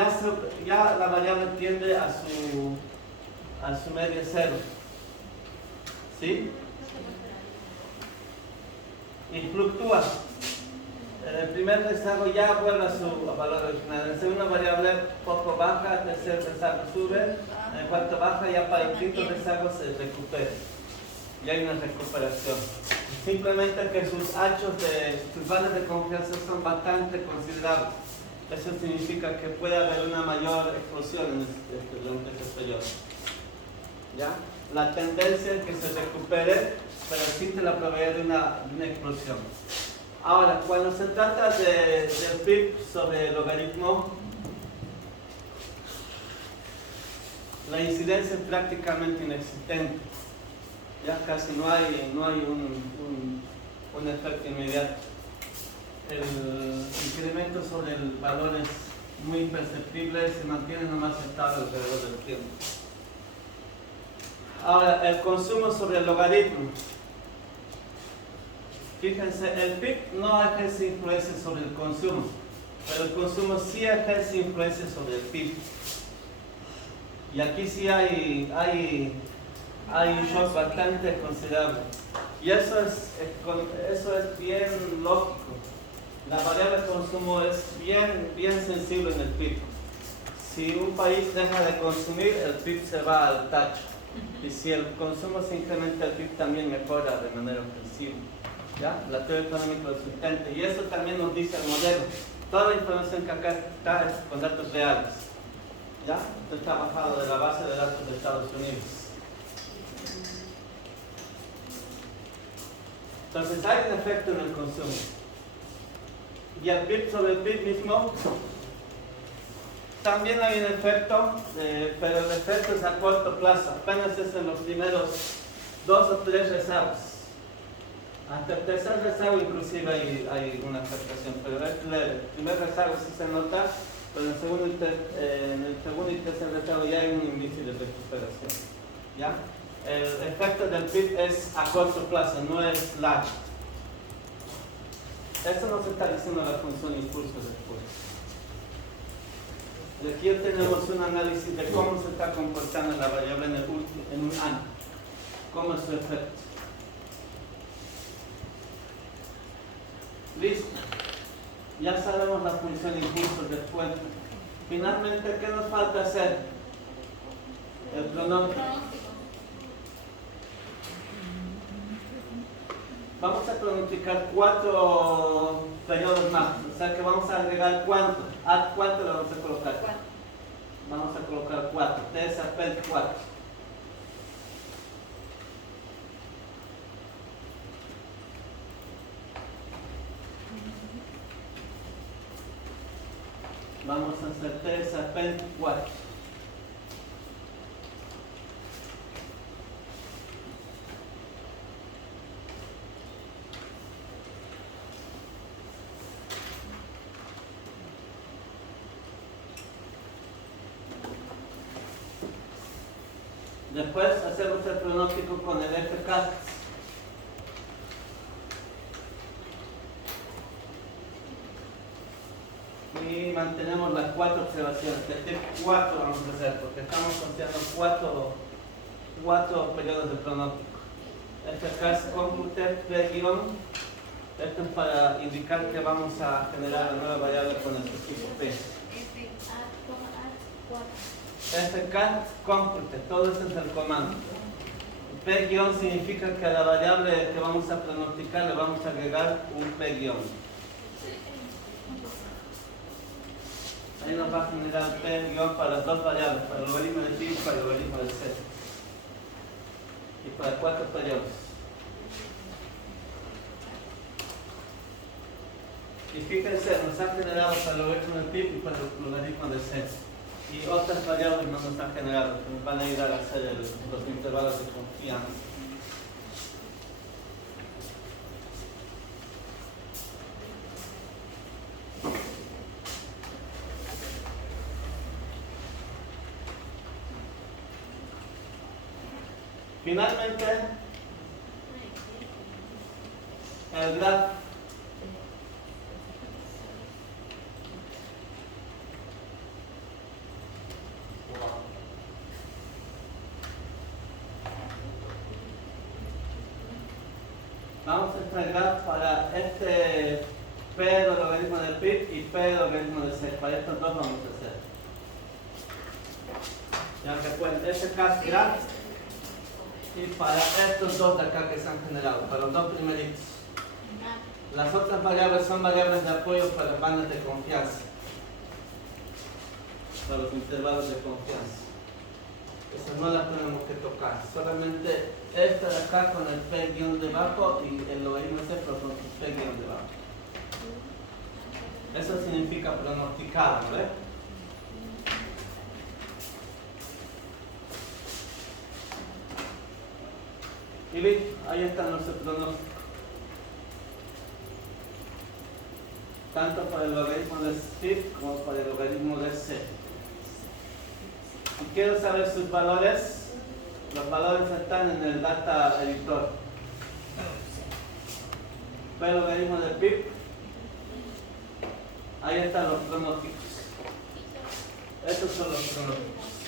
ya la variable tiende a su media cero. ¿Sí? Y fluctúa. En el primer rezago ya vuelve a su valor original. En el segundo variable poco baja, el tercer rezago sube, en el cuarto baja, ya para el quinto rezago se recupera. Y hay una recuperación. Simplemente que sus sus valores de confianza son bastante considerables. Eso significa que puede haber una mayor explosión durante este periodo. ¿Ya? La tendencia es que se recupere, pero existe la probabilidad de una explosión. Ahora, cuando se trata del PIB sobre el logaritmo, la incidencia es prácticamente inexistente. Ya casi no hay un efecto inmediato. El incremento sobre el valor es muy imperceptible, se mantiene nomás estable alrededor del tiempo. Ahora, el consumo sobre el logaritmo. Fíjense, el PIB no ejerce influencia sobre el consumo, pero el consumo sí ejerce influencia sobre el PIB. Y aquí sí hay un shock bastante considerable. Y eso es bien lógico. La variable de consumo es bien sensible en el PIB. Si un país deja de consumir, el PIB se va al tacho. Y si el consumo se incrementa, el PIB también mejora de manera ofensiva. ¿Ya? La teoría económica lo sustenta. Y eso también nos dice el modelo. Toda la información que acá está es con datos reales. ¿Ya? Esto está bajado de la base de datos de Estados Unidos. Entonces hay un efecto en el consumo. Y el PIB sobre el PIB mismo, también hay un efecto, pero el efecto es a corto plazo. Apenas es en los primeros 2 o 3 rezagos. Hasta el tercer rezago inclusive hay una afectación, pero es leve. El primer rezago sí se nota, pero en el segundo y tercer rezago ya hay un índice de recuperación. ¿Ya? El efecto del PIB es a corto plazo, no es largo. Eso nos está diciendo la función impulso después. Y aquí tenemos un análisis de cómo se está comportando la variable en un año. ¿Cómo es su efecto? Listo. Ya sabemos la función impulso después. Finalmente, ¿qué nos falta hacer? El pronóstico. Vamos a pronosticar 4 periodos más. O sea que vamos a agregar ¿cuánto? ¿A cuánto le vamos a colocar? 4. Vamos a colocar 4. T es a P 24. Vamos a hacer 3 a 24. Después hacemos el pronóstico con el FCAT. Y mantenemos las 4 observaciones. De tipo 4 vamos a hacer, porque estamos haciendo 4 periodos de pronóstico. FCAT Computer P-. Esto es para indicar que vamos a generar una nueva variable con el tipo P. FCAT Compute, todo esto es el comando. P- significa que a la variable que vamos a pronosticar le vamos a agregar un P-. Ahí nos va a generar P- para las dos variables, para el logaritmo de pi y para el logaritmo de z. Y para 4 periodos. Y fíjense, nos ha generado para el logaritmo de pi y para el logaritmo de z. Y otras variables no nos han generado, que nos van a ayudar a hacer los intervalos de confianza. Finalmente, el grafo. Vamos a extraer para este P de logaritmo de pi y P de logaritmo de z. Para estos dos vamos a hacer. Ya recuerden, este CAS graph y para estos dos de acá que se han generado, para los dos primeritos. Las otras variables son variables de apoyo para bandas de confianza, para los intervalos de confianza. Esas no las tenemos que tocar, solamente esta de acá con el P- debajo y el logaritmo z con el P- debajo. Eso significa pronosticado, ¿ves? Y listo, ahí está nuestro pronóstico. Tanto para el logaritmo de pi como para el logaritmo de z. Si quiero saber sus valores, los valores están en el data editor. Para el logaritmo de pi, ahí están los pronósticos. Estos son los pronósticos.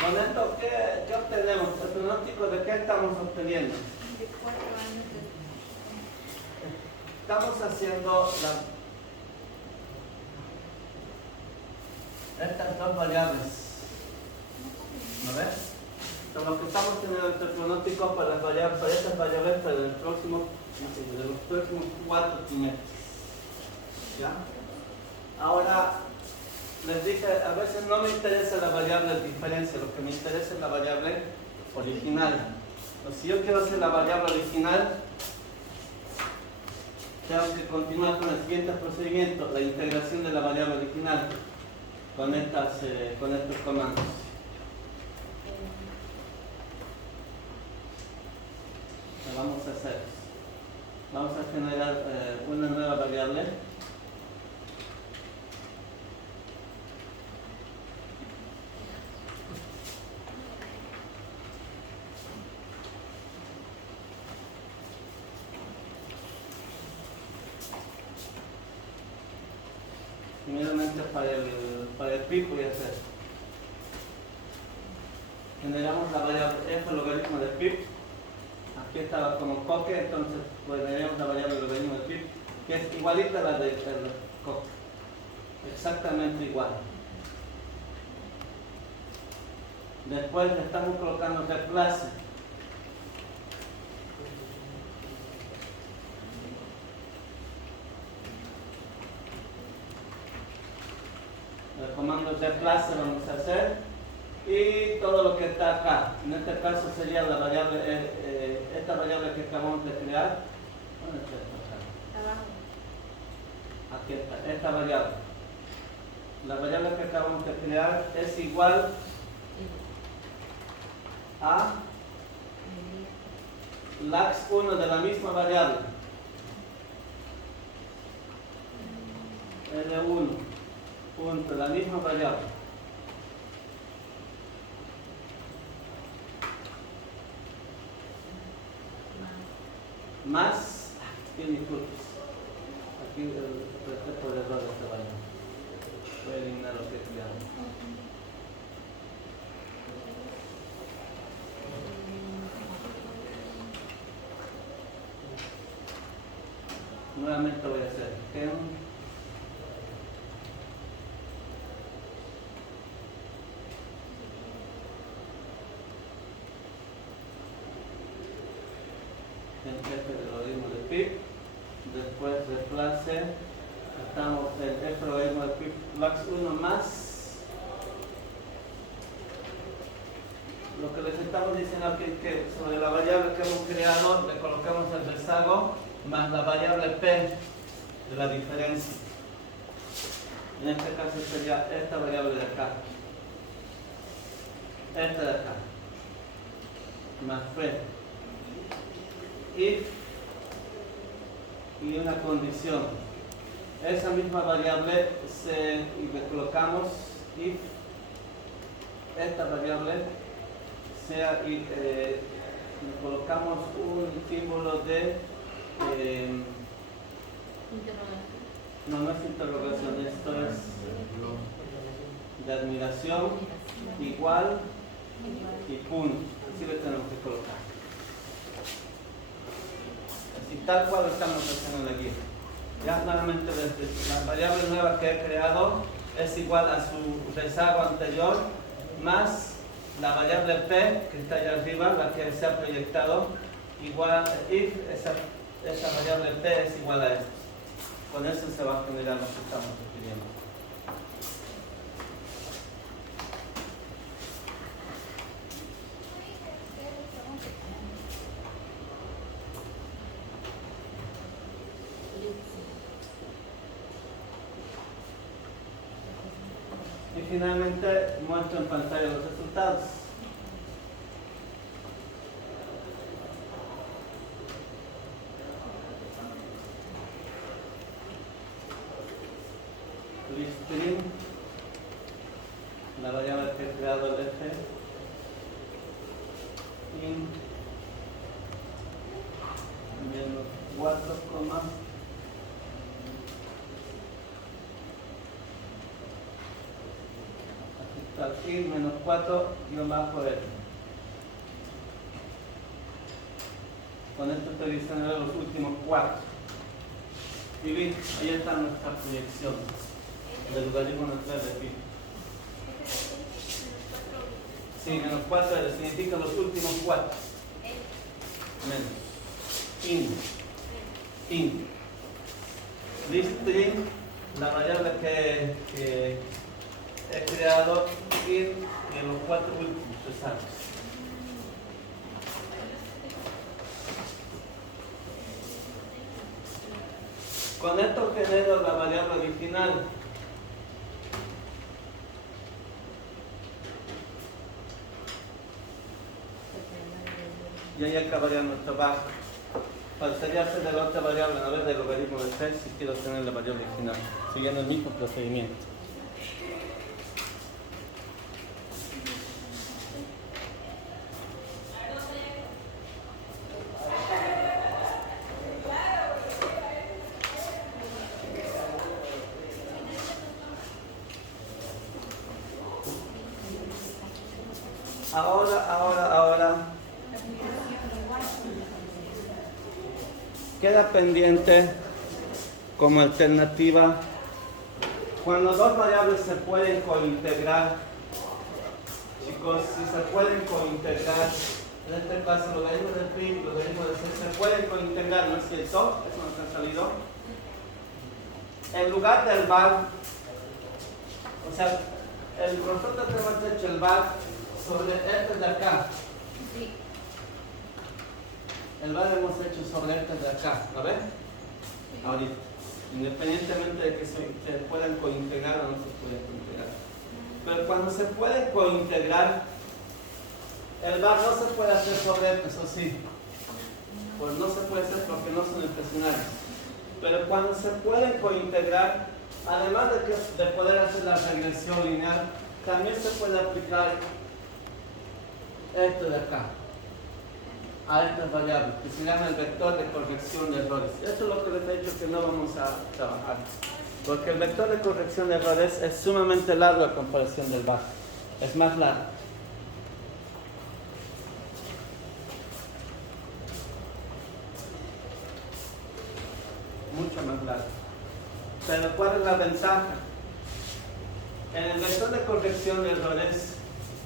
Con esto, ¿qué obtenemos? ¿El pronóstico de qué estamos obteniendo? De 4 años Estamos haciendo estas dos variables. ¿No ves? Entonces, lo que estamos teniendo el pronóstico para las variables, para estas variables para el próximo, de los próximos 4 trimestres. ¿Ya? Ahora, les dije, a veces no me interesa la variable de diferencia, lo que me interesa es la variable original. Entonces, si yo quiero hacer la variable original, tengo que continuar con el siguiente procedimiento, la integración de la variable original con estos comandos. Lo vamos a hacer. Vamos a generar una nueva variable. Primeramente para el PIB voy a hacer. Generamos la variable f logaritmo del PIB. Aquí estaba como coque, entonces pues generamos la variable logaritmo del PIB, que es igualita a la del coque. Exactamente igual. Después le estamos colocando reemplace. El comando reemplace vamos a hacer y todo lo que está acá. En este caso sería la variable, esta variable que acabamos de crear. ¿Dónde está esta acá? Abajo. Aquí está, esta variable. La variable que acabamos de crear es igual a lax1 de la misma variable. L1 punto la misma variable. Más, aquí apreté por error esta variable. Voy a eliminar lo que he creado. Nuevamente voy a hacer gen. F del logaritmo de pi, después reemplace, estamos en F logaritmo de pi lax1 más lo que les estamos diciendo aquí, que sobre la variable que hemos creado le colocamos el rezago más la variable p de la diferencia. En este caso sería esta variable de acá, esta de acá, más p. If y una condición. Esa misma variable y le colocamos if esta variable sea y le colocamos un símbolo de no es interrogación, esto es de admiración, igual y punto. Así le tenemos que colocar. Y tal cual estamos haciendo aquí. Ya nuevamente la variable nueva que he creado es igual a su rezago anterior más la variable p que está allá arriba, la que se ha proyectado, igual if esa variable p es igual a esto. Con eso se va a generar lo que estamos refiriendo. Y finalmente muestro en pantalla los resultados. Listring, la variable que he creado el f, in menos 4, aquí menos 4 guión bajo L. Con esto estoy diciendo los últimos 4. Y bien, ahí está nuestra proyección del logaritmo natural de pi. Sí, menos 4 L significa los últimos 4. Menos. In. Listring, la variable que he creado in en los 4 últimos exactos. Con esto genero la variable original. Y ahí acabaría nuestro bajo. Faltaría hacer de la otra variable en vez del logaritmo de 3 si quiero tener la variable original, siguiendo el mismo procedimiento. Ahora. Queda pendiente como alternativa cuando dos variables se pueden cointegrar. Chicos, si se pueden cointegrar, en este caso logaritmo del pi y logaritmo de c se pueden cointegrar, ¿no es cierto? Eso nos ha salido. En lugar del var, o sea, nosotros hemos hecho el var sobre este de acá. Sí. El var hemos hecho sobre este de acá, ¿lo ven? Ahorita, independientemente de que se puedan cointegrar o no se pueden cointegrar. Pero cuando se pueden cointegrar, el var no se puede hacer sobre este, eso sí. Pues no se puede hacer porque no son estacionarios. Pero cuando se pueden cointegrar, además de poder hacer la regresión lineal, también se puede aplicar esto de acá a estas variables, que se llama el vector de corrección de errores. Esto es lo que les he dicho que no vamos a trabajar, porque el vector de corrección de errores es sumamente largo a comparación del VAR, es más largo. Mucho más largo. Pero ¿cuál es la ventaja? En el vector de corrección de errores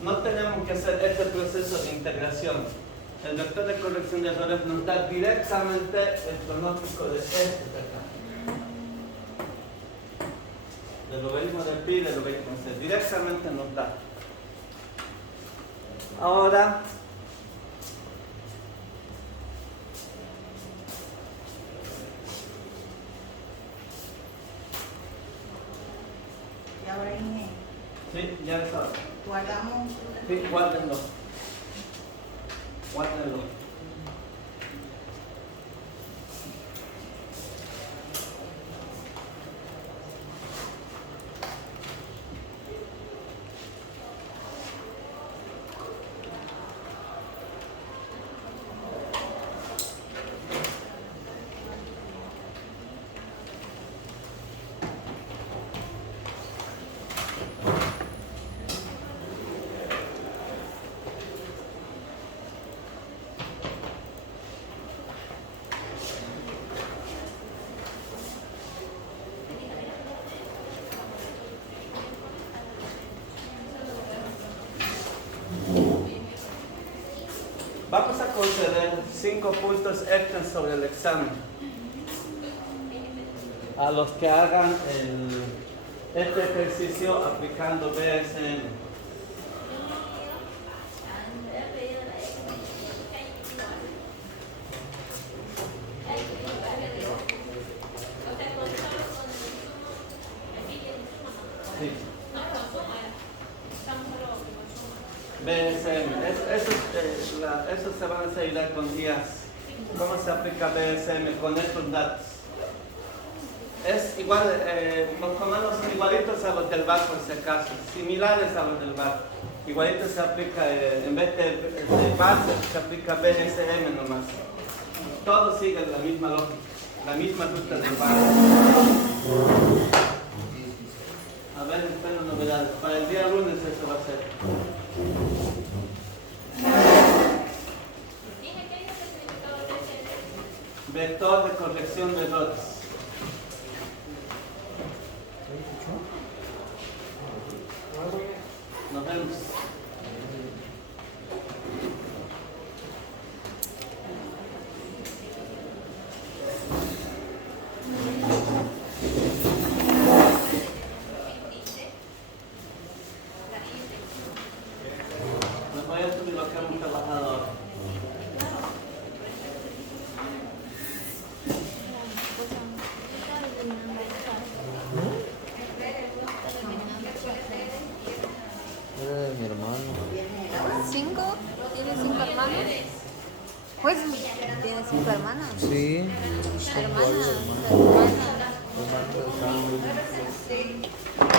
no tenemos que hacer este proceso de integración. El vector de corrección de errores nos da directamente el pronóstico de este de acá. Del logaritmo del pi y del logaritmo de c. Directamente nos da. Ahora, Y ahora Inés, sí, ya está. guardamos. Sí, guárdenlo. Guárdenlo. Vamos a conceder 5 puntos extras sobre el examen a los que hagan este ejercicio aplicando BSM. Sí. BSM, eso se van a hacer con guías. ¿Cómo se aplica BSM con estos datos? Es igual, los comandos son igualitos a los del VAR por si acaso, similares a los del VAR. Igualito se aplica, en vez de VAR se aplica BSM nomás. Todos siguen la misma lógica, la misma ruta del VAR. A ver, espero novedades. Para el día lunes eso va a ser. Vector de corrección de errores. Nos vemos. es tu hermana. Sí, Hermana. hermano.